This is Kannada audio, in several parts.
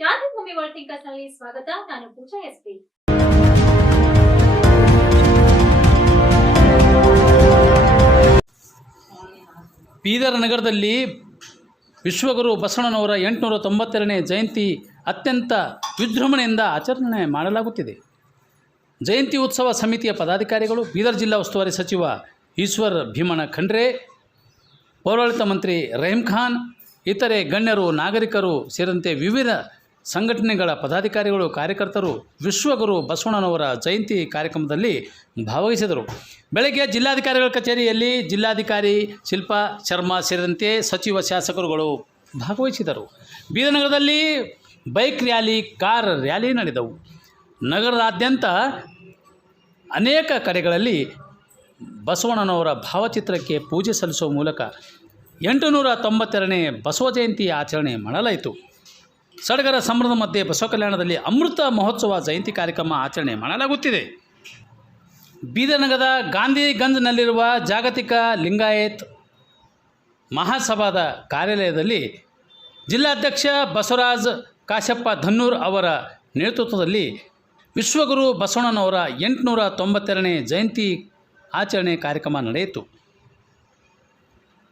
ಕ್ರಾಂತಿಭೂಮಿ ವರ್ಲ್ಡ್ನಲ್ಲಿ ಸ್ವಾಗತ. ನಾನು ಪೂಜಾ ಎಸ್ಪಿ ಬೀದರ್ ನಗರದಲ್ಲಿ ವಿಶ್ವಗುರು ಬಸವಣ್ಣನವರ ಎಂಟುನೂರ ತೊಂಬತ್ತೆರಡನೇ ಜಯಂತಿ ಅತ್ಯಂತ ವಿಜೃಂಭಣೆಯಿಂದ ಆಚರಣೆ ಮಾಡಲಾಗುತ್ತಿದೆ. ಜಯಂತಿ ಉತ್ಸವ ಸಮಿತಿಯ ಪದಾಧಿಕಾರಿಗಳು, ಬೀದರ್ ಜಿಲ್ಲಾ ಉಸ್ತುವಾರಿ ಸಚಿವ ಈಶ್ವರ್ ಭೀಮಣ ಖಂಡ್ರೆ, ಪೌರಾಡಳಿತ ಮಂತ್ರಿ ರಹೀಂ ಖಾನ್, ಇತರೆ ಗಣ್ಯರು, ನಾಗರಿಕರು ಸೇರಿದಂತೆ ವಿವಿಧ ಸಂಘಟನೆಗಳ ಪದಾಧಿಕಾರಿಗಳು, ಕಾರ್ಯಕರ್ತರು, ವಿಶ್ವಗುರು ಬಸವಣ್ಣನವರ ಜಯಂತಿ ಕಾರ್ಯಕ್ರಮದಲ್ಲಿ ಭಾಗವಹಿಸಿದರು. ಬೆಳಗ್ಗೆ ಜಿಲ್ಲಾಧಿಕಾರಿಗಳ ಕಚೇರಿಯಲ್ಲಿ ಜಿಲ್ಲಾಧಿಕಾರಿ ಶಿಲ್ಪಾ ಶರ್ಮಾ ಸೇರಿದಂತೆ ಸಚಿವ ಶಾಸಕರುಗಳು ಭಾಗವಹಿಸಿದರು. ಬೀದರ್ನಗರದಲ್ಲಿ ಬೈಕ್ ರ್ಯಾಲಿ, ಕಾರ್ ರ್ಯಾಲಿ ನಡೆದವು. ನಗರದಾದ್ಯಂತ ಅನೇಕ ಕಡೆಗಳಲ್ಲಿ ಬಸವಣ್ಣನವರ ಭಾವಚಿತ್ರಕ್ಕೆ ಪೂಜೆ ಸಲ್ಲಿಸುವ ಮೂಲಕ ಎಂಟುನೂರ ತೊಂಬತ್ತೆರಡನೇ ಬಸವ ಜಯಂತಿ ಆಚರಣೆ ಮಾಡಲಾಯಿತು. ಸಡಗರ ಸಂಭ್ರಮದ ಮಧ್ಯೆ ಬಸವ ಕಲ್ಯಾಣದಲ್ಲಿ ಅಮೃತ ಮಹೋತ್ಸವ ಜಯಂತಿ ಕಾರ್ಯಕ್ರಮ ಆಚರಣೆ ಮಾಡಲಾಗುತ್ತಿದೆ. ಬೀದರ್ನಗರದ ಗಾಂಧಿ ಗಾಂಧಿಗಂಜ್ನಲ್ಲಿರುವ ಜಾಗತಿಕ ಲಿಂಗಾಯತ್ ಮಹಾಸಭಾದ ಕಾರ್ಯಾಲಯದಲ್ಲಿ ಜಿಲ್ಲಾಧ್ಯಕ್ಷ ಬಸವರಾಜ್ ಕಾಶಪ್ಪ ಧನ್ನೂರ್ ಅವರ ನೇತೃತ್ವದಲ್ಲಿ ವಿಶ್ವಗುರು ಬಸವಣ್ಣನವರ ಎಂಟುನೂರ ತೊಂಬತ್ತೆರಡನೇ ಜಯಂತಿ ಆಚರಣೆ ಕಾರ್ಯಕ್ರಮ ನಡೆಯಿತು.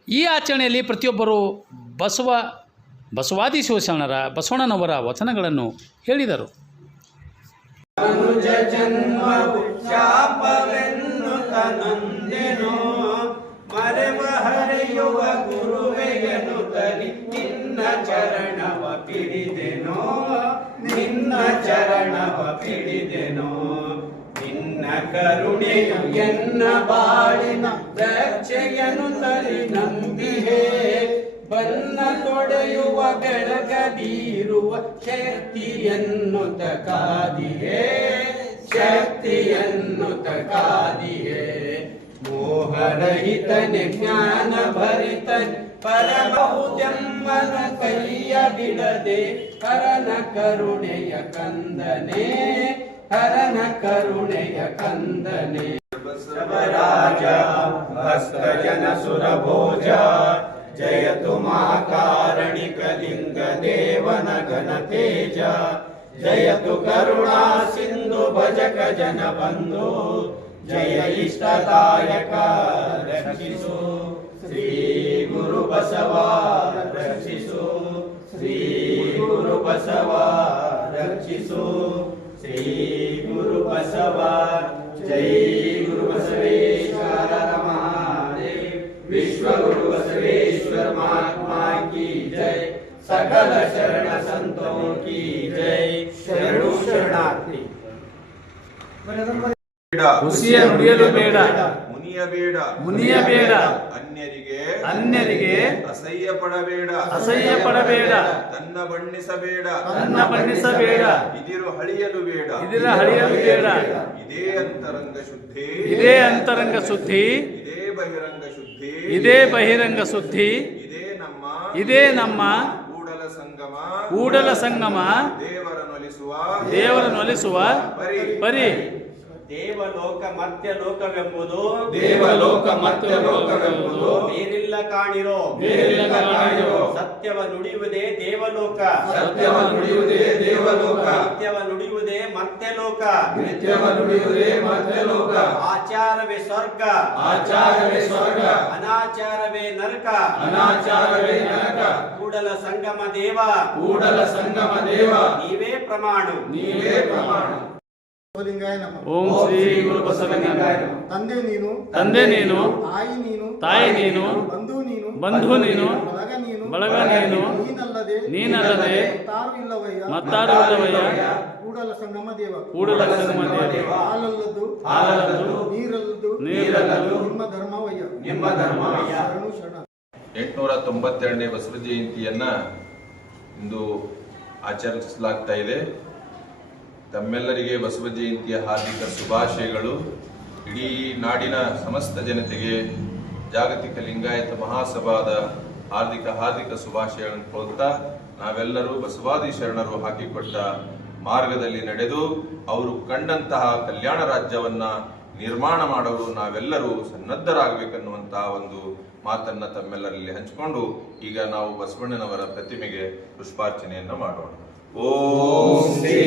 ಈ ಆಚರಣೆಯಲ್ಲಿ ಪ್ರತಿಯೊಬ್ಬರು ಬಸವ ಬಸವಾದಿ ಶಿವಶರಣರ ಬಸವಣ್ಣನವರ ವಚನಗಳನ್ನು ಹೇಳಿದರು. ಚರಣವ ನಿನ್ನ ಚರಣವ ನಿನ್ನ ಕರುಣೆಯು ಎನ್ನ ಬಾಳಿನ ರಕ್ಷೆಯನು ತಲಿ ನಂಬಿಹೆ ಬನ್ನ ತೊಡೆಯುವ ಬೆಳಗದಿರುವ ಶಕ್ತಿಯನ್ನು ತಕಾದಿಯೇ ಶಕ್ತಿಯನ್ನು ತಕಾದಿಯೇ ಮೋಹರಹಿತನೆ ಜ್ಞಾನ ಭರಿತನೆ ಪರಬಹುದೆಮ್ಮನ ಕೈಯ ಬಿಡದೆ, ಹರನ ಕರುಣೆಯ ಕಂದನೆ, ಹರನ ಕರುಣೆಯ ಕಂದನೆ. ಬಸವರಾಜ ಜನ ಸುರಭೋಜ ಜಯತು ಮಾಕಾರಣಿ ಕಲಿಂಗ ದೇವನ करुणा ತೇಜ ಜಯತು ಕರುಣಾ ಸಿಂಧು ಭಜಕ ಜನ ಬಂಧು. ಜಯ ಇಷ್ಟದಾಯಕ ರಕ್ಷಿಸು. ಶ್ರೀ ಗುರು ಬಸವ ರಕ್ಷಿಸು. ಶ್ರೀ ಗುರು ಬಸವ ರಕ್ಷಿಸು. ಶ್ರೀ ಗುರು ಬಸವ ಜೈ ಗುರು ಬಸವೇಶ್ವರ ಮಹಾದೇವ್ विश्व गुरु बसवेश्वर महात्मा की जय सकल शरण संतों की जय शरणु शरणार्थी ಬೇಡ ಹುಸಿಯ ನುಡಿಯಲು ಬೇಡ ಮುನಿಯಬೇಡ ಮುನಿಯಬೇಡ ಅನ್ಯರಿಗೆ ಅನ್ಯರಿಗೆ ಅಸಹ್ಯ ಪಡಬೇಡ ಅಸಹ್ಯ ಪಡಬೇಡ ತನ್ನ ಬಣ್ಣಿಸಬೇಡ ತನ್ನ ಬಣ್ಣಿಸಬೇಡ ಇದಿರು ಹಳಿಯಲು ಬೇಡ ಇದರ ಹಳಿಯಲು ಬೇಡ ಇದೇ ಅಂತರಂಗ ಶುದ್ಧಿ ಇದೇ ಅಂತರಂಗ ಸುದ್ದಿ ಇದೇ ಬಹಿರಂಗ ಶುದ್ಧಿ. ಇದೇ ಬಹಿರಂಗ ಸುದ್ದಿ ಇದೇ ನಮ್ಮ ಇದೇ ನಮ್ಮ ಕೂಡಲ ಸಂಗಮ. ಕೂಡಲ ಸಂಗಮ. ದೇವರನ್ನೊಲಿಸುವ ದೇವರನ್ನೊಲಿಸುವ ಪರಿ. ಪರಿ. ದೇವಲೋಕ ಮರ್ತ್ಯ ಲೋಕವೆಂಬುದು ದೇವಲೋಕ ಮರ್ತ್ಯ ಲೋಕವೆಂಬುದು ಬೇರಿಲ್ಲ ಕಾಣಿರೋ ಬೇರಿಲ್ಲ ಕಾಣಿರೋ. ಸತ್ಯವ ನುಡಿಯುವುದೇ ದೇವಲೋಕ ಸತ್ಯವ ನುಡಿಯುವುದೇ ದೇವಲೋಕ ಸತ್ಯವ ನುಡಿಯುವುದೇ ಮರ್ತ್ಯಲೋಕ ನಿತ್ಯವ ನುಡಿಯುವುದೇ ಮರ್ತ್ಯಲೋಕ ಆಚಾರವೇ ಸ್ವರ್ಗ ಆಚಾರವೇ ಸ್ವರ್ಗ ಅನಾಚಾರವೇ ನರಕ ಅನಾಚಾರವೇ ನರಕ ಕೂಡಲ ಸಂಗಮ ದೇವ ಕೂಡಲ ಸಂಗಮ ದೇವ ನೀವೇ ಪ್ರಮಾಣ ನೀವೇ ಪ್ರಮಾಣ ಓಂ ಶ್ರೀ ಗುರು ಬಸವಲಿಂಗಾಯ ತಂದೆ ನೀನು ತಂದೆ ನೀನು ತಾಯಿ ನೀನು ತಾಯಿ ನೀನು ಬಂಧು ನೀನು ಬಂಧು ನೀನು ಬಳಗ ನೀನು ಬಳಗ ನೀನು ನೀನಲ್ಲದೆ ನೀನಲ್ಲದೆ ಮತ್ತಾರು ಇಲ್ಲವಯ್ಯ ಕೂಡಲ ಸಂಗಮ ದೇವ. ಕೂಡಲ ಸಂಗಮ ದೇವ. ಹಾಲಲ್ಲದು ಹಾಲಲ್ಲದ್ದು ನೀರಲ್ಲದು ನೀರಲ್ಲದ್ದು ನಿಮ್ಮ ಧರ್ಮವಯ್ಯ. ನಿಮ್ಮ ಧರ್ಮವಯ್ಯ. ಶರಣು ಶರಣ ಎಂಟುನೂರ ತೊಂಬತ್ತೆರಡನೇ ಬಸವ ಜಯಂತಿಯನ್ನ ಇಂದು ಆಚರಿಸಲಾಗ್ತಾ ಇದೆ. ತಮ್ಮೆಲ್ಲರಿಗೆ ಬಸವ ಜಯಂತಿಯ ಹಾರ್ದಿಕ ಶುಭಾಶಯಗಳು. ಇಡೀ ನಾಡಿನ ಸಮಸ್ತ ಜನತೆಗೆ ಜಾಗತಿಕ ಲಿಂಗಾಯತ ಮಹಾಸಭಾದ ಹಾರ್ದಿಕ ಹಾರ್ದಿಕ ಶುಭಾಶಯಗಳನ್ನು ಕೋರುತ್ತಾ ನಾವೆಲ್ಲರೂ ಬಸವಾದಿ ಶರಣರು ಹಾಕಿಕೊಟ್ಟ ಮಾರ್ಗದಲ್ಲಿ ನಡೆದು ಅವರು ಕಂಡಂತಹ ಕಲ್ಯಾಣ ರಾಜ್ಯವನ್ನ ನಿರ್ಮಾಣ ಮಾಡಲು ನಾವೆಲ್ಲರೂ ಸನ್ನದ್ಧರಾಗಬೇಕನ್ನುವಂತಹ ಒಂದು ಮಾತನ್ನ ತಮ್ಮೆಲ್ಲರಲ್ಲಿ ಹಂಚಿಕೊಂಡು ಈಗ ನಾವು ಬಸವಣ್ಣನವರ ಪ್ರತಿಮೆಗೆ ಪುಷ್ಪಾರ್ಚನೆಯನ್ನು ಮಾಡೋಣ. ಓಂ ಶ್ರೀ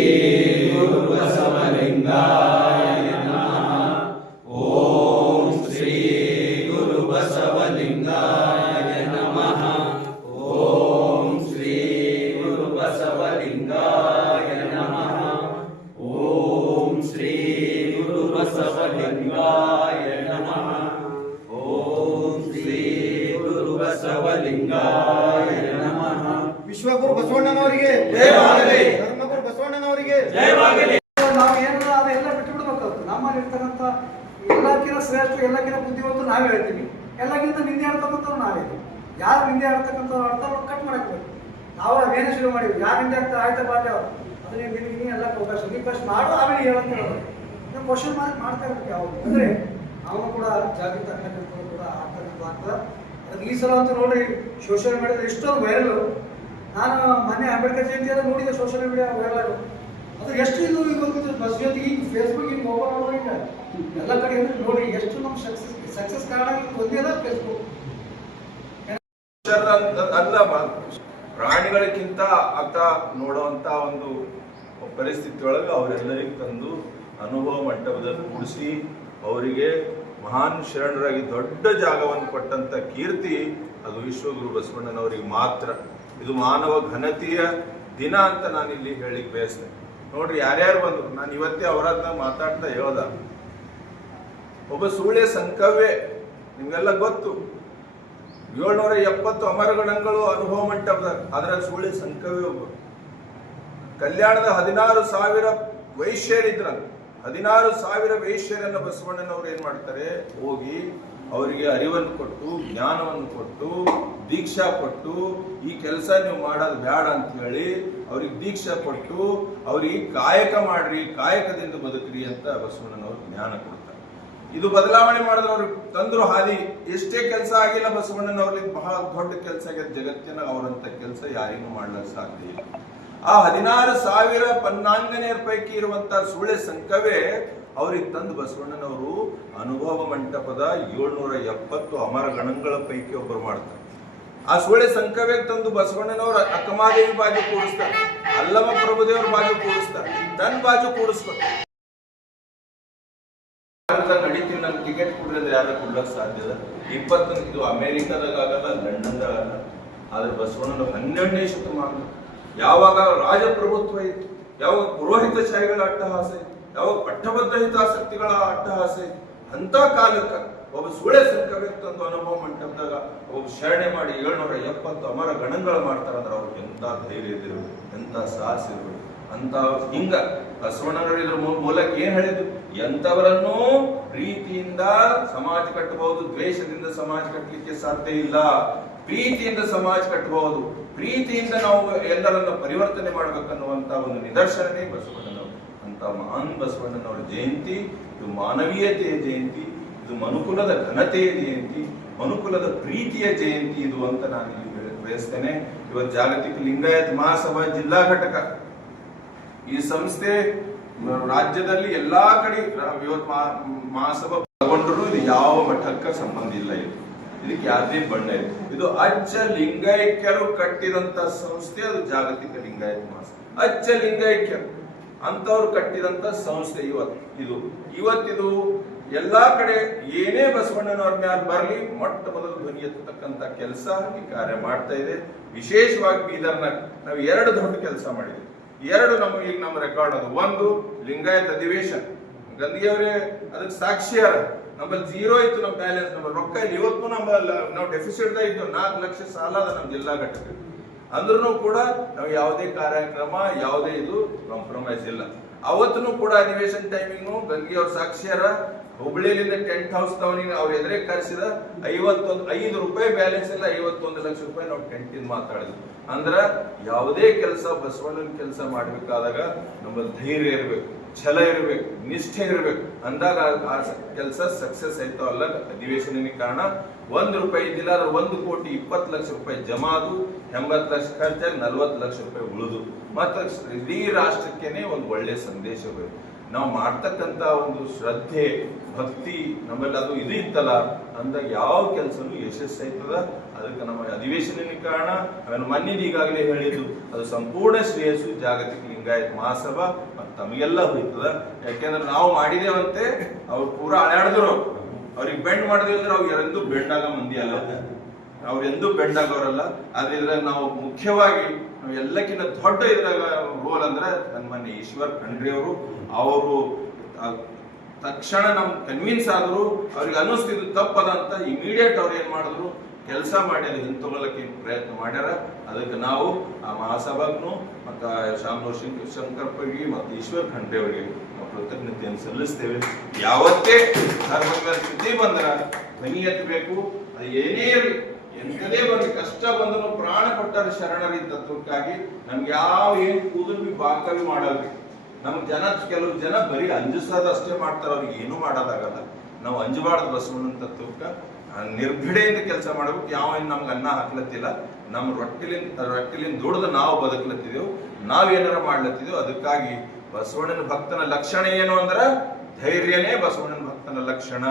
ಜಯವಾಗಲಿ. ನಾವು ಏನಾರ ಅದೆಲ್ಲ ಬಿಟ್ಟು ಬಿಡಬೇಕು ನಮ್ಮಲ್ಲಿ ಇರ್ತಕ್ಕಂಥ ಎಲ್ಲಕ್ಕಿಂತ ಶ್ರೇಷ್ಠ, ಎಲ್ಲಕ್ಕಿಂತ ಬುದ್ಧಿವಂತ ನಾವೇ ಹೇಳ್ತೀವಿ. ಎಲ್ಲಕ್ಕಿಂತ ನಿಂದೆ ಆಡ್ತಕ್ಕಂಥವ್ರು ನಾವೇ ಯಾರು ನಿಂದೆ ಆಡ್ತಕ್ಕಂಥವ್ರು ಆಡ್ತಾರೋ ಕಟ್ ಮಾಡಬೇಕು ನಾವು ಅವೇನೇ ಶುರು ಮಾಡಿವಿ ಯಾರು ನಿಂದೆ ಆಗ್ತಾ ಆಯ್ತಾ ಬಾಲ್ಯ ಅವರು? ಅದನ್ನ ನಿನಗೆ ನೀ ಎಲ್ಲ ಅವಕಾಶ. ನೀವು ಫಸ್ಟ್ ಮಾಡು, ಆಮೇಲೆ ಹೇಳಂತ ಹೇಳೋದು. ನೀವು ಕ್ವಶನ್ ಮಾರ್ಕ್ ಮಾಡ್ತಾ ಇರ್ಬೇಕು ಯಾವಾಗ ಅಂದರೆ ಅವನು ಕೂಡ ಜಾಗೃತ ಕಾರ್ಯಕ್ರಮಗಳು ಕೂಡ ಆಗ್ತಕ್ಕಂಥ ಆಗ್ತದೆ ಅದಕ್ಕೆ ಈ ಸಲ ಅಂತೂ ನೋಡ್ರಿ ಸೋಷಿಯಲ್ ಮೀಡಿಯಾದಲ್ಲಿ ಎಷ್ಟೊಂದು ವೈರಲ್ ನಾನು ಮೊನ್ನೆ ಅಂಬೇಡ್ಕರ್ ಜಯಂತಿ ಎಲ್ಲ ನೋಡಿದೆ ಸೋಷಿಯಲ್ ಮೀಡಿಯಾ ವೈರಲ್ ಅದು ಎಷ್ಟು ಇವತ್ತು ಬಸ್ ಈಗ ಫೇಸ್ಬುಕ್ ಈಗ ಮೊಬೈಲ್ ಮಾಡೋದು ಈಗ ಎಲ್ಲ ಕಡೆ ಅಂದ್ರೆ ನೋಡಿ, ಎಷ್ಟು ನಮ್ಮ ಸಕ್ಸಸ್ ಸಕ್ಸಸ್ ಕಾರಣ ಒಂದೇ ಅದ ಫೇಸ್ಬುಕ್ ಅಲ್ಲ ಪ್ರಾಣಿಗಳಿಗಿಂತ ಅಂತ ನೋಡುವಂತ ಒಂದು ಪರಿಸ್ಥಿತಿ ಒಳಗೆ ಅವರೆಲ್ಲರಿಗೂ ತಂದು ಅನುಭವ ಮಟ್ಟದಲ್ಲಿ ಕೂಡಿಸಿ ಅವರಿಗೆ ಮಹಾನ್ ಶರಣರಾಗಿ ದೊಡ್ಡ ಜಾಗವನ್ನು ಕೊಟ್ಟಂತ ಕೀರ್ತಿ ಅದು ವಿಶ್ವಗುರು ಬಸವಣ್ಣನವರಿಗೆ ಮಾತ್ರ. ಇದು ಮಾನವ ಘನತೆಯ ದಿನ ಅಂತ ನಾನು ಇಲ್ಲಿ ಹೇಳಿಕ್ ಬಯಸ್ತೇನೆ. ನೋಡ್ರಿ, ಯಾರ್ಯಾರು ಬಂದ್ರು? ನಾನು ಇವತ್ತೇ ಅವರನ್ನ ಮಾತಾಡ್ತಾ ಹೇಳ್ದ. ಒಬ್ಬ ಸುಳ್ಳೆ ಸಂಕವೇ ನಿಮ್ಗೆಲ್ಲ ಗೊತ್ತು. ಏಳ್ನೂರ ಎಪ್ಪತ್ತು ಅಮರಗಣಗಳು ಅನುಭವ ಮಂಟಪದ ಅದರ ಸೂಳೆ ಸಂಕವೇ ಒಬ್ಬ. ಕಲ್ಯಾಣದ ಹದಿನಾರು ಸಾವಿರ ವೈಶ್ಯರಿದ್ರ ಹದಿನಾರು ಸಾವಿರ ವೈಶ್ಯರನ್ನ ಬಸವಣ್ಣನವರು ಏನ್ ಮಾಡ್ತಾರೆ? ಹೋಗಿ ಅವರಿಗೆ ಅರಿವನ್ನು ಕೊಟ್ಟು, ಜ್ಞಾನವನ್ನು ಕೊಟ್ಟು, ದೀಕ್ಷಾ ಕೊಟ್ಟು, ಈ ಕೆಲಸ ನೀವು ಮಾಡೋದು ಬೇಡ ಅಂತ ಹೇಳಿ ಅವ್ರಿಗೆ ದೀಕ್ಷಾ ಕೊಟ್ಟು, ಅವ್ರಿಗೆ ಕಾಯಕ ಮಾಡ್ರಿ, ಕಾಯಕದಿಂದ ಬದುಕ್ರಿ ಅಂತ ಬಸವಣ್ಣನವರು ಜ್ಞಾನ ಕೊಡ್ತಾರೆ. ಇದು ಬದಲಾವಣೆ ಮಾಡಿದವರು ತಂದ್ರು ಹಾದಿ. ಎಷ್ಟೇ ಕೆಲಸ ಆಗಿಲ್ಲ ಬಸವಣ್ಣನವ್ರಿಗೆ ಬಹಳ ದೊಡ್ಡ ಕೆಲಸ ಆಗ್ಯದ ಜಗತ್ತಿನ ಅವರಂತ ಕೆಲಸ ಯಾರಿಗೂ ಮಾಡ್ಲಿಕ್ಕೆ ಸಾಧ್ಯ ಇಲ್ಲ. ಆ ಹದಿನಾರು ಸಾವಿರ ಪನ್ನಾಂಗನೆಯರ ಪೈಕಿ ಇರುವಂತಹ ಸುಳ್ಳೆ ಸಂಕವೇ ಅವ್ರಿಗೆ ತಂದು ಬಸವಣ್ಣನವರು ಅನುಭವ ಮಂಟಪದ ಏಳ್ನೂರ ಎಪ್ಪತ್ತು ಅಮರ ಗಣಗಳ ಪೈಕಿ ಒಬ್ಬರು ಮಾಡ್ತಾರೆ. ಆ ಸೋಳೆ ಸಂಕವೇ ತಂದು ಬಸವಣ್ಣನವರು ಅಕ್ಕಮಾದೇವಿ ಬಾಜು ಕೂಡಿಸ್ತಾರೆ. ಅಲ್ಲಮ್ಮ ಪ್ರಭುದೇವ್ರ ಬಾಜು ಕೂಡಿಸ್ತಾರೆ. ತನ್ನ ಬಾಜು ಭಾರತ ನಡೀತೀನಿ ನನ್ ಟಿಕೆಟ್ ಕೊಡ್ಲಿಲ್ಲ ಯಾರು ಕೊಡ್ಲಕ್ ಸಾಧ್ಯ ಇಲ್ಲ. ಇಪ್ಪತ್ತೊಂದು ಇದು ಅಮೆರಿಕದಾಗ ಆಗಲ್ಲ ಲಂಡನ್ದಾಗ ಆದ್ರೆ ಬಸವಣ್ಣನ ಹನ್ನೆರಡನೇ ಶತಮಾನ. ಯಾವಾಗ ರಾಜಪ್ರಭುತ್ವ ಇತ್ತು. ಯಾವಾಗ ಪುರೋಹಿತಶಾಹಿಗಳ ಅಟ್ಟಹಾಸ ಇತ್ತು. ಯಾವಾಗ ಪಟ್ಟಭದ್ರ ಹಿತಾಸಕ್ತಿಗಳ ಅಟ್ಟಹಾಸೆ. ಅಂತ ಕಾಲಕ್ಕ ಒಬ್ಬ ಸುಳೆ ಸಂಕವೇ ಅಂತ ಅನುಭವ ಮಂಟಪದಾಗ ಒಬ್ಬ ಶರಣೆ ಮಾಡಿ ಏಳ್ನೂರ ಎಪ್ಪತ್ತು ಅಮರ ಗಣಗಳು ಮಾಡ್ತಾರಂದ್ರೆ ಅವ್ರಿಗೆ ಎಂತ ಧೈರ್ಯ ಇದ್ರು ಎಂತ ಸಾಹಸ ಅಂತ ಹಿಂಗ ಬಸವಣ್ಣನವರು ಇದ್ರ ಮೂ- ಮೂಲಕ ಏನ್ ಹೇಳಿದ್ರು? ಎಂತವರನ್ನೂ ಪ್ರೀತಿಯಿಂದ ಸಮಾಜ ಕಟ್ಟಬಹುದು, ದ್ವೇಷದಿಂದ ಸಮಾಜ ಕಟ್ಟಲಿಕ್ಕೆ ಸಾಧ್ಯ ಇಲ್ಲ. ಪ್ರೀತಿಯಿಂದ ಸಮಾಜ ಕಟ್ಟಬಹುದು. ಪ್ರೀತಿಯಿಂದ ನಾವು ಎಲ್ಲರನ್ನ ಪರಿವರ್ತನೆ ಮಾಡ್ಬೇಕನ್ನುವಂತ ಒಂದು ನಿದರ್ಶನನೇ ಬಸವಣ್ಣನವರು ಮಹಾನ್ ಬಸವಣ್ಣನವರ ಜಯಂತಿ, ಇದು ಮಾನವೀಯತೆಯ ಜಯಂತಿ, ಇದು ಮನುಕುಲದ ಘನತೆಯ ಜಯಂತಿ, ಮನುಕುಲದ ಪ್ರೀತಿಯ ಜಯಂತಿ ಇದು ಅಂತ ನಾನು ಇಲ್ಲಿ ಬಯ- ಬಯಸ್ತೇನೆ. ಇವತ್ತು ಜಾಗತಿಕ ಲಿಂಗಾಯತ್ ಮಹಾಸಭಾ ಜಿಲ್ಲಾ ಘಟಕ. ಈ ಸಂಸ್ಥೆ ರಾಜ್ಯದಲ್ಲಿ ಎಲ್ಲಾ ಕಡೆ ಇವತ್ತು ಮಹಾಸಭಾ ತಗೊಂಡ್ರು ಇದು ಯಾವ ಮಠಕ್ಕ ಸಂಬಂಧ ಇಲ್ಲ ಇದು. ಇದಕ್ಕೆ ಯಾವುದೇ ಬಣ್ಣ ಇದೆ ಇದು ಅಜ್ಜ ಲಿಂಗೈಕ್ಯರು ಕಟ್ಟಿದಂತ ಸಂಸ್ಥೆ ಅದು ಜಾಗತಿಕ ಲಿಂಗಾಯತ್ ಮಹಾಸಭಾ. ಅಜ್ಜ ಲಿಂಗೈಕ್ಯರು ಅಂತವ್ರು ಕಟ್ಟಿದಂತ ಸಂಸ್ಥೆ ಇವತ್ತು. ಇದು ಇವತ್ತಿದು ಎಲ್ಲಾ ಕಡೆ ಏನೇ ಬಸವಣ್ಣನವ್ರ ಮ್ಯಾಲೆ ಬರಲಿ, ಮೊಟ್ಟ ಮೊದಲು ಧ್ವನಿ ಎತ್ತತಕ್ಕಂತ ಕೆಲಸ ಈ ಕಾರ್ಯ ಮಾಡ್ತಾ ಇದೆ. ವಿಶೇಷವಾಗಿ ಬೀದರ್ನಾಗ ನಾವು ಎರಡು ದೊಡ್ಡ ಕೆಲಸ ಮಾಡಿದ್ವಿ. ಎರಡು ನಮ್ಮ ಈಗ ನಮ್ಮ ರೆಕಾರ್ಡ್ ಅದು. ಒಂದು ಲಿಂಗಾಯತ್ ಅಧಿವೇಶನ. ಗಂಧಿಯವರೇ ಅದಕ್ಕೆ ಸಾಕ್ಷಿಯಾರ ನಮ್ಮಲ್ಲಿ ಜೀರೋ ಇತ್ತು ನಮ್ಮ ಬ್ಯಾಲೆನ್ಸ್ ನಮ್ಮ ರೊಕ್ಕ ಇವತ್ತು ನಮ್ಮ ನಾವು ಡೆಫಿಸಿಟ್ ಇದ್ದು ನಾಲ್ಕು ಲಕ್ಷ ಸಾಲ ಅದ ನಮ್ಮ ಜಿಲ್ಲಾ ಘಟಕ ಅಂದ್ರೂ ಕೂಡ ನಾವು ಯಾವುದೇ ಕಾರ್ಯಕ್ರಮ, ಯಾವುದೇ ಇದು ಕಾಂಪ್ರಮೈಸ್ ಇಲ್ಲ. ಅವತ್ತೂ ಕೂಡ ಅಧಿವೇಶನ ಟೈಮಿಂಗು ಗಂಗಿ ಅವ್ರ ಸಾಕ್ಷಿಯರ ಹುಬ್ಳಿಲಿಂದ ಟೆಂಟ್ ಹೌಸ್ ತವನಿಗೆ ಅವ್ರ ಎದುರೇ ಕರೆಸಿದ ಐವತ್ತೊಂದು, ಐದು ರೂಪಾಯಿ ಬ್ಯಾಲೆನ್ಸ್ ಇಲ್ಲ ಐವತ್ತೊಂದು ಲಕ್ಷ ರೂಪಾಯಿ ನಾವು ಟೆಂಟಿಂದ ಮಾತಾಡಿದ್ವಿ. ಅಂದ್ರ ಯಾವುದೇ ಕೆಲಸ, ಬಸವಣ್ಣನ ಕೆಲಸ ಮಾಡ್ಬೇಕಾದಾಗ ನಮ್ಮಲ್ಲಿ ಧೈರ್ಯ ಇರಬೇಕು, ಛಲ ಇರಬೇಕು, ನಿಷ್ಠೆ ಇರಬೇಕು. ಅಂದಾಗ ಆ ಕೆಲಸ ಸಕ್ಸಸ್ ಆಯ್ತಾವಲ್ಲ ಅಧಿವೇಶನ ಕಾರಣ ಒಂದು ರೂಪಾಯಿ ಇದ್ದಿಲ್ಲ ಅದ್ರ ಒಂದು ಕೋಟಿ ಇಪ್ಪತ್ತು ಲಕ್ಷ ರೂಪಾಯಿ ಜಮಾ ಅದು ಎಂಬತ್ತು ಲಕ್ಷ ಖರ್ಚಾಗಿ ನಲ್ವತ್ತು ಲಕ್ಷ ರೂಪಾಯಿ ಉಳಿದು ಮತ್ತ ಇಡೀ ರಾಷ್ಟ್ರಕ್ಕೇನೆ ಒಂದು ಒಳ್ಳೆ ಸಂದೇಶ ಬೇಕು ನಾವು ಮಾಡ್ತಕ್ಕಂತ ಒಂದು ಶ್ರದ್ಧೆ, ಭಕ್ತಿ ನಮ್ಮಲ್ಲಿ ಅದು ಇದು ಇತ್ತಲ್ಲ ಅಂದಾಗ ಯಾವ ಕೆಲಸನೂ ಯಶಸ್ಸಾಯ್ತದ ಅದಕ್ಕೆ ನಮ್ಮ ಅಧಿವೇಶನಕ್ಕೆ ಕಾರಣ ಆಮೇಲೆ ಮೊನ್ನೆ ಈಗಾಗಲೇ ಹೇಳಿದ್ದು, ಅದು ಸಂಪೂರ್ಣ ಶ್ರೇಯಸ್ಸು ಜಾಗತಿಕ ಲಿಂಗಾಯತ್ ಮಹಾಸಭಾ ಮತ್ತು ತಮಗೆಲ್ಲ ಹೋಯ್ತದ. ಯಾಕೆಂದ್ರೆ ನಾವು ಮಾಡಿದೇವಂತೆ, ಅವ್ರು ಪೂರಾ ಅಳಾಡಿದ್ರು ಅವ್ರಿಗೆ ಬೆಂಡ್ ಮಾಡಿದ್ವಿ ಅಂದ್ರೆ ಅವ್ರು ಯಾರೆಂದು ಬೆಂಡಾಗ ಮಂದಿ ಅಲ್ಲ. ಎಂದೂ ಬೆಂಡ್ ಆಗೋರಲ್ಲ ಆದ್ರೆ ನಾವು ಮುಖ್ಯವಾಗಿ ಎಲ್ಲಕ್ಕಿಂತ ದೊಡ್ಡ ಇದ್ರಾಗ ರೋಲ್ ಅಂದ್ರೆ ನನ್ನ ಈಶ್ವರ್ ಖಂಡ್ರಿ ಅವರು. ಅವರು ತಕ್ಷಣ ನಮ್ ಕನ್ವಿನ್ಸ್ ಆದ್ರು, ಅವ್ರಿಗೆ ಅನ್ನಿಸ್ತಿದ್ದು ತಪ್ಪದ ಅಂತ ಇಮಿಡಿಯೇಟ್ ಅವ್ರು ಏನ್ ಮಾಡಿದ್ರು, ಕೆಲಸ ಮಾಡಿ ಅದು ಹಿಂತಗೊಳ್ಳಕ್ಕೆ ಪ್ರಯತ್ನ ಮಾಡ್ಯಾರ. ಅದಕ್ಕೆ ನಾವು, ಆ ಮಹಾಸಭಾಗ್ನು ಮತ್ತ ಶಾಮನೂರ್ ಶಂಕರ್ ಶಂಕರಪ್ಪಗೆ ಮತ್ತು ಈಶ್ವರ್ ಖಂಡ್ರೆ ಅವರಿಗೆ ನಾವು ಕೃತಜ್ಞತೆಯನ್ನು ಸಲ್ಲಿಸ್ತೇವೆ. ಯಾವತ್ತೇ ಧರ್ಮದ ಸುದ್ದಿ ಬಂದ್ರ ಧ್ವನಿ ಎತ್ತಬೇಕು ಅದು ಏನೇ ಎಂಥದೇ ಬಂದು ಕಷ್ಟ ಬಂದರೂ ಪ್ರಾಣ ಕೊಟ್ಟಾರ ಶರಣರಿ ತತ್ವಕ್ಕಾಗಿ. ನಮ್ಗೆ ಯಾವ ಏನ್ ಕೂದಲು ಬಾಕವಿ ಮಾಡಲ್ರಿ. ನಮ್ ಜನ, ಕೆಲವು ಜನ ಬರೀ ಅಂಜಿಸೋದಷ್ಟೇ ಮಾಡ್ತಾರ ಅವ್ರಿಗೆ ಏನು ಮಾಡೋದಾಗಲ್ಲ. ನಾವು ಅಂಜಬಾರ್ದು ಬಸವಣ್ಣನ ತತ್ವಕ್ಕ. ನಿರ್ಭಿಡೆಯಿಂದ ಕೆಲಸ ಮಾಡಬೇಕು, ಯಾವ ನಮ್ಗೆ ಅನ್ನ ಹಾಕ್ಲತ್ತಿಲ್ಲ. ನಮ್ಮ ರೊಟ್ಟಿಲಿಂದ ರೊಟ್ಟಿಲಿಂದ ದುಡ್ದು ನಾವು ಬದುಕ್ಲತ್ತಿದೆವು. ನಾವೇನಾರ ಮಾಡ್ಲತ್ತಿದೆವು, ಅದಕ್ಕಾಗಿ ಬಸವಣ್ಣನ ಭಕ್ತನ ಲಕ್ಷಣ ಏನು ಅಂದ್ರ ಧೈರ್ಯನೇ ಬಸವಣ್ಣನ ಭಕ್ತನ ಲಕ್ಷಣ.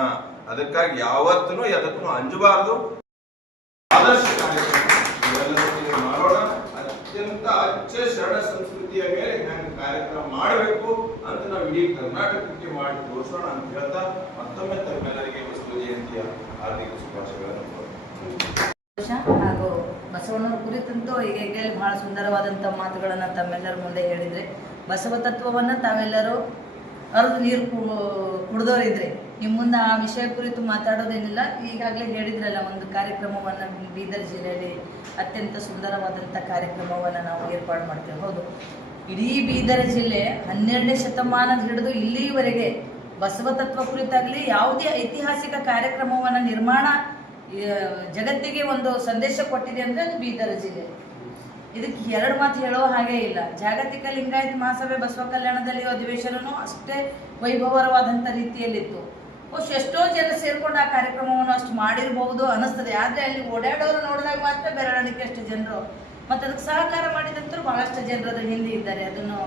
ಅದಕ್ಕಾಗಿ ಯಾವತ್ತೂ ಎದಕ್ಕೂ ಅಂಜಬಾರ್ದು. ಆದರ್ಶ ಕಾರ್ಯಕ್ರಮ ಮಾಡೋಣ ಅತ್ಯಂತ ಅಚ್ಚ ಶರಣ ಸಂಸ್ಕೃತಿಯ ಮೇಲೆ ಹೆಂಗ್ ಕಾರ್ಯಕ್ರಮ ಮಾಡಬೇಕು ಅಂತ ನಾವು ಇಡೀ ಕರ್ನಾಟಕಕ್ಕೆ ಮಾಡಿ ತೋರಿಸೋಣ ಅಂತ ಹೇಳ್ತಾ ಮತ್ತೊಮ್ಮೆ ತಮ್ಮೆಲ್ಲರಿಗೆ ವಸ್ತು ಜಯಂತಿಯ ಹಾರ್ದಿಕ ಶುಭಾಶಯಗಳನ್ನು ಹಾಗೂ ಬಸವಣ್ಣವ್ರ ಕುರಿತಂತೂ ಬಹಳ ಸುಂದರವಾದಂಥ ಮಾತುಗಳನ್ನು ತಮ್ಮೆಲ್ಲರ ಮುಂದೆ ಹೇಳಿದರೆ ಬಸವ ತತ್ವವನ್ನು ತಾವೆಲ್ಲರೂ ಅರ್ದು ನೀರು ಕುಡಿದವರಿದ್ರೆ ನಿಮ್ಮ ಆ ವಿಷಯ ಕುರಿತು ಮಾತಾಡೋದೇನಿಲ್ಲ. ಈಗಾಗಲೇ ಹೇಳಿದ್ರಲ್ಲ, ಒಂದು ಕಾರ್ಯಕ್ರಮವನ್ನು ಬೀದರ್ ಜಿಲ್ಲೆಯಲ್ಲಿ ಅತ್ಯಂತ ಸುಂದರವಾದಂಥ ಕಾರ್ಯಕ್ರಮವನ್ನು ನಾವು ಏರ್ಪಾಡು ಮಾಡ್ತೇವೆ. ಹೌದು. ಇಡೀ ಬೀದರ್ ಜಿಲ್ಲೆ ಹನ್ನೆರಡನೇ ಶತಮಾನದ ಹಿಡಿದು ಇಲ್ಲಿವರೆಗೆ ಬಸವ ತತ್ವ ಕುರಿತಾಗಲಿ ಯಾವುದೇ ಐತಿಹಾಸಿಕ ಕಾರ್ಯಕ್ರಮವನ್ನು ನಿರ್ಮಾಣ ಜಗತ್ತಿಗೆ ಒಂದು ಸಂದೇಶ ಕೊಟ್ಟಿದೆ ಅಂದರೆ ಅದು ಬೀದರ್ ಜಿಲ್ಲೆ. ಇದಕ್ಕೆ ಎರಡು ಮಾತು ಹೇಳೋ ಹಾಗೆ ಇಲ್ಲ. ಜಾಗತಿಕ ಲಿಂಗಾಯತ ಮಹಾಸಭೆ ಬಸವ ಕಲ್ಯಾಣದಲ್ಲಿ ಅಧಿವೇಶನೂ ಅಷ್ಟೇ ವೈಭವರವಾದಂಥ ರೀತಿಯಲ್ಲಿತ್ತು. ಬಹುಶಃ ಎಷ್ಟೋ ಜನ ಸೇರ್ಕೊಂಡು ಆ ಕಾರ್ಯಕ್ರಮವನ್ನು ಅಷ್ಟು ಮಾಡಿರಬಹುದು ಅನಿಸ್ತದೆ ಆದರೆ ಅಲ್ಲಿ ಓಡಾಡೋರು ನೋಡಿದಾಗ ಮಾತ್ರ ಬೆರಳಿಕೆ ಅಷ್ಟು ಜನರು. ಮತ್ತು ಅದಕ್ಕೆ ಸಹಕಾರ ಮಾಡಿದಂತರೂ ಬಹಳಷ್ಟು ಜನರು ಅದ್ರ ಹಿಂದೆ ಇದ್ದಾರೆ. ಅದನ್ನು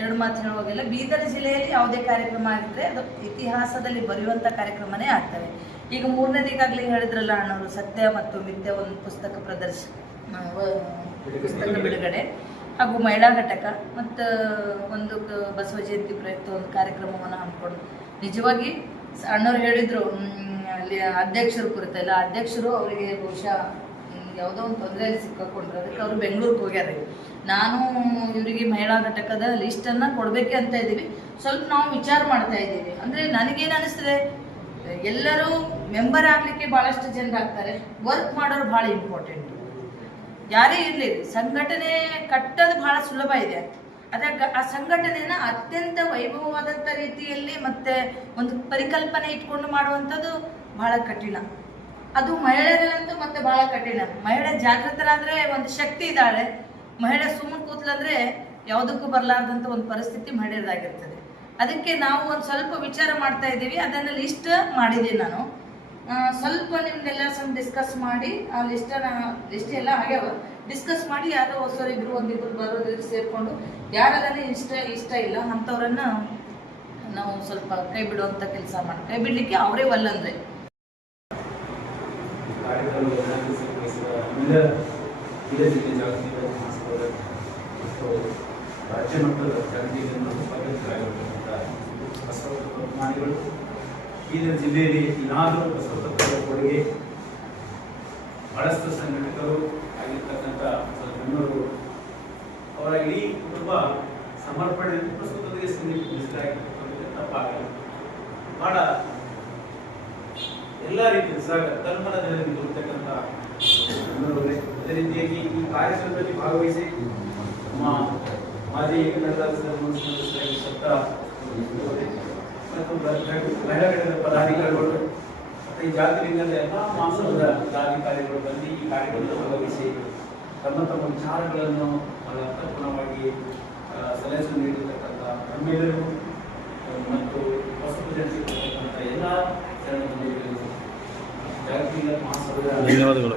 ಎರಡು ಮಾತು ಹೇಳುವಾಗೆಲ್ಲ ಬೀದರ್ ಜಿಲ್ಲೆಯಲ್ಲಿ ಯಾವುದೇ ಕಾರ್ಯಕ್ರಮ ಆಗಿದ್ರೆ ಅದು ಇತಿಹಾಸದಲ್ಲಿ ಬರೆಯುವಂಥ ಕಾರ್ಯಕ್ರಮನೇ ಆಗ್ತವೆ. ಈಗ ಮೂರನೇದು ಈಗಾಗಲೇ ಹೇಳಿದ್ರಲ್ಲ ಅಣ್ಣವರು ಸತ್ಯ ಮತ್ತು ಮಿಥ್ಯ ಒಂದು ಪುಸ್ತಕ ಪ್ರದರ್ಶನ ಪುಸ್ತಕ ಬಿಡುಗಡೆ. ಹಾಗೂ ಮಹಿಳಾ ಘಟಕ ಮತ್ತು ಒಂದು ಬಸವ ಜಯಂತಿ ಪ್ರಯುಕ್ತ ಒಂದು ಕಾರ್ಯಕ್ರಮವನ್ನು ಹಮ್ಮಿಕೊಂಡು ನಿಜವಾಗಿ ಅಣ್ಣವ್ರು ಹೇಳಿದರು ಅಲ್ಲಿ ಅಧ್ಯಕ್ಷರು ಕುರಿತಲ್ಲ ಅಧ್ಯಕ್ಷರು ಅವರಿಗೆ ಬಹುಶಃ ಯಾವುದೋ ಒಂದು ತೊಂದರೆ ಸಿಕ್ಕಾಕೊಂಡ್ರು. ಅದಕ್ಕೆ ಅವರು ಬೆಂಗಳೂರಿಗೆ ಹೋಗ್ಯಾರ ನಾನು ಇವರಿಗೆ ಮಹಿಳಾ ಘಟಕದ ಲಿಸ್ಟನ್ನು ಕೊಡಬೇಕೆ ಅಂತ ಇದ್ದೀವಿ. ಸ್ವಲ್ಪ ನಾವು ವಿಚಾರ ಮಾಡ್ತಾ ಇದ್ದೀವಿ. ಅಂದರೆ ನನಗೇನು ಅನಿಸ್ತದೆ? ಎಲ್ಲರೂ ಮೆಂಬರ್ ಆಗಲಿಕ್ಕೆ ಭಾಳಷ್ಟು ಜನರಾಗ್ತಾರೆ ವರ್ಕ್ ಮಾಡೋರು ಭಾಳ ಇಂಪಾರ್ಟೆಂಟ್ ಯಾರೇ ಇರಲಿ, ಸಂಘಟನೆ ಕಟ್ಟೋದು ಬಹಳ ಸುಲಭ ಇದೆ. ಗ- ಆ ಸಂಘಟನೆನ ಅತ್ಯಂತ ವೈಭವವಾದಂಥ ರೀತಿಯಲ್ಲಿ ಮತ್ತೆ ಒಂದು ಪರಿಕಲ್ಪನೆ ಇಟ್ಕೊಂಡು ಮಾಡುವಂಥದ್ದು ಬಹಳ ಕಠಿಣ. ಅದು ಮಹಿಳೆಯರಲ್ಲಂತೂ ಮತ್ತೆ ಬಹಳ ಕಠಿಣ. ಮಹಿಳೆ ಜಾಗೃತರಾದ್ರೆ ಒಂದು ಶಕ್ತಿ ಇದ್ದಾಳೆ. ಮಹಿಳೆ ಸುಮ್ಮನೆ ಕೂತ್ಲಂದ್ರೆ ಯಾವುದಕ್ಕೂ ಬರಲಾರ್ದಂಥ ಒಂದು ಪರಿಸ್ಥಿತಿ ಮಹಿಳೆಯರಾಗಿರ್ತದೆ ಅದಕ್ಕೆ ನಾವು ಒಂದು ಸ್ವಲ್ಪ ವಿಚಾರ ಮಾಡ್ತಾ ಇದ್ದೀವಿ. ಅದನ್ನ ಲಿಸ್ಟ್ ಮಾಡಿದ್ದೀನಿ ನಾನು. ಸ್ವಲ್ಪ ನಿಮ್ದೆಲ್ಲ ಸ್ವಲ್ಪ ಡಿಸ್ಕಸ್ ಮಾಡಿ ಆ ಲಿಸ್ಟನ್ನ ಲಿಸ್ಟ್ ಎಲ್ಲ ಆಗ್ಯಾವ ಡಿಸ್ಕಸ್ ಮಾಡಿ ಯಾರೋ ಹೊಸರಿಬ್ರು ಒಂದಿಬ್ರು ಬರೋದಿದ್ರು ಸೇರಿಕೊಂಡು ಯಾರದನ್ನ ಇಷ್ಟ ಇಷ್ಟ ಇಲ್ಲ, ಅಂಥವ್ರನ್ನ ನಾವು ಸ್ವಲ್ಪ ಕೈ ಬಿಡುವಂಥ ಕೆಲಸ ಮಾಡಿ, ಕೈ ಬಿಡಲಿಕ್ಕೆ ಅವರೇ ಒಲ್ಲಂದ್ರೆ. ರಾಜ್ಯ ಮಟ್ಟದ ಜನತೆಯನ್ನು ಬಸವ ಅಭಿಮಾನಿಗಳು ಈ ಜಿಲ್ಲೆಯಲ್ಲಿ ಏನಾದರೂ ಬಸವ ಕೊಡುಗೆ ಬಹಳಷ್ಟು ಸಂಘಟಕರು ಆಗಿರ್ತಕ್ಕಂಥ ಗಣ್ಯರು. ಅವರ ಇಡೀ ಕುಟುಂಬ ಸಮರ್ಪಣೆ ಪ್ರಸ್ತುತತೆಗೆ ಸಂಗೀತ ತಪ್ಪಾಗಲ್ಲ. ಬಹಳ ಎಲ್ಲ ರೀತಿಯ ಸಹ ತನ್ಮನದಲ್ಲಿ ನಿಂತಿರ್ತಕ್ಕಂಥ ಗಣ್ಯರುಗಳೇ, ಅದೇ ರೀತಿಯಾಗಿ ಈ ಕಾರ್ಯಕ್ರಮದಲ್ಲಿ ಭಾಗವಹಿಸಿ ನಮ್ಮ ಮಾಜಿ ಕನ್ನಡ ಮತ್ತು ಮಹಿಳಾ ಪದಾಧಿಕಾರಿಗಳು ಈ ಜಾತ್ರೆಯಿಂದ ಎಲ್ಲ ಮಾಸದ ಪದಾಧಿಕಾರಿಗಳು ಬಂದು ಈ ಕಾರ್ಯಕ್ರಮದಲ್ಲಿ ಭಾಗವಹಿಸಿ ತಮ್ಮ ತಮ್ಮ ವಿಚಾರಗಳನ್ನು ಬಹಳ ಅರ್ಥಪೂರ್ಣವಾಗಿ ಸಲಹೆ ನೀಡಿರ್ತಕ್ಕಂಥ ನಮ್ಮೆಲ್ಲರಿಗೂ ಮತ್ತು ಹೊಸತು ಜನಿಸಿರ್ತಕ್ಕಂಥ ಎಲ್ಲ ಬಂಧುಗಳಿಗೂ ಜಾಗತಿಕ ಮಹಾಸಭೆಯ ಧನ್ಯವಾದಗಳು.